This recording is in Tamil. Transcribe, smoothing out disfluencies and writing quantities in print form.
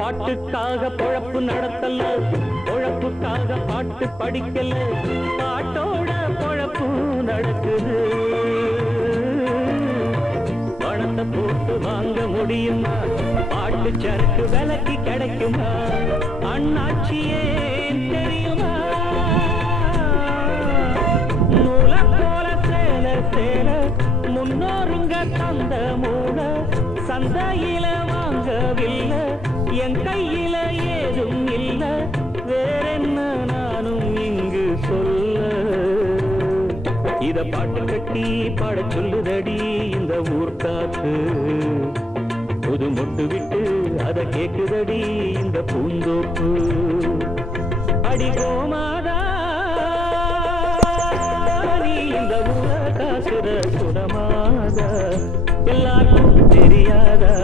பாட்டுக்காக பொழப்பு நடத்தல, பொழப்புக்காக பாட்டு படிக்கல, பாட்டோட பொழப்பு நடக்குது. பணத்தை போட்டு வாங்க முடியுமா, பாட்டு சரக்கு விலைக்கு கிடைக்குமா, அண்ணாச்சியே தெரியுமா? நூல போல சேல சேல முன்னோருங்க தந்த மூல சந்தையில வாங்கவில்லை, என் கையில ஏதும் இல்ல, வேறென்ன நானும் இங்கு சொல்ல. இத பாட்டு கட்டி பாட சொல்லுதடி இந்த ஊர் காத்து, புது மொட்டு விட்டு அத கேக்குதடி இந்த பூந்தோப்பு. அடி கோமாதா நீ இந்த ஊர காசுற சுடமாதா, எல்லாருக்கும் தெரியாதா?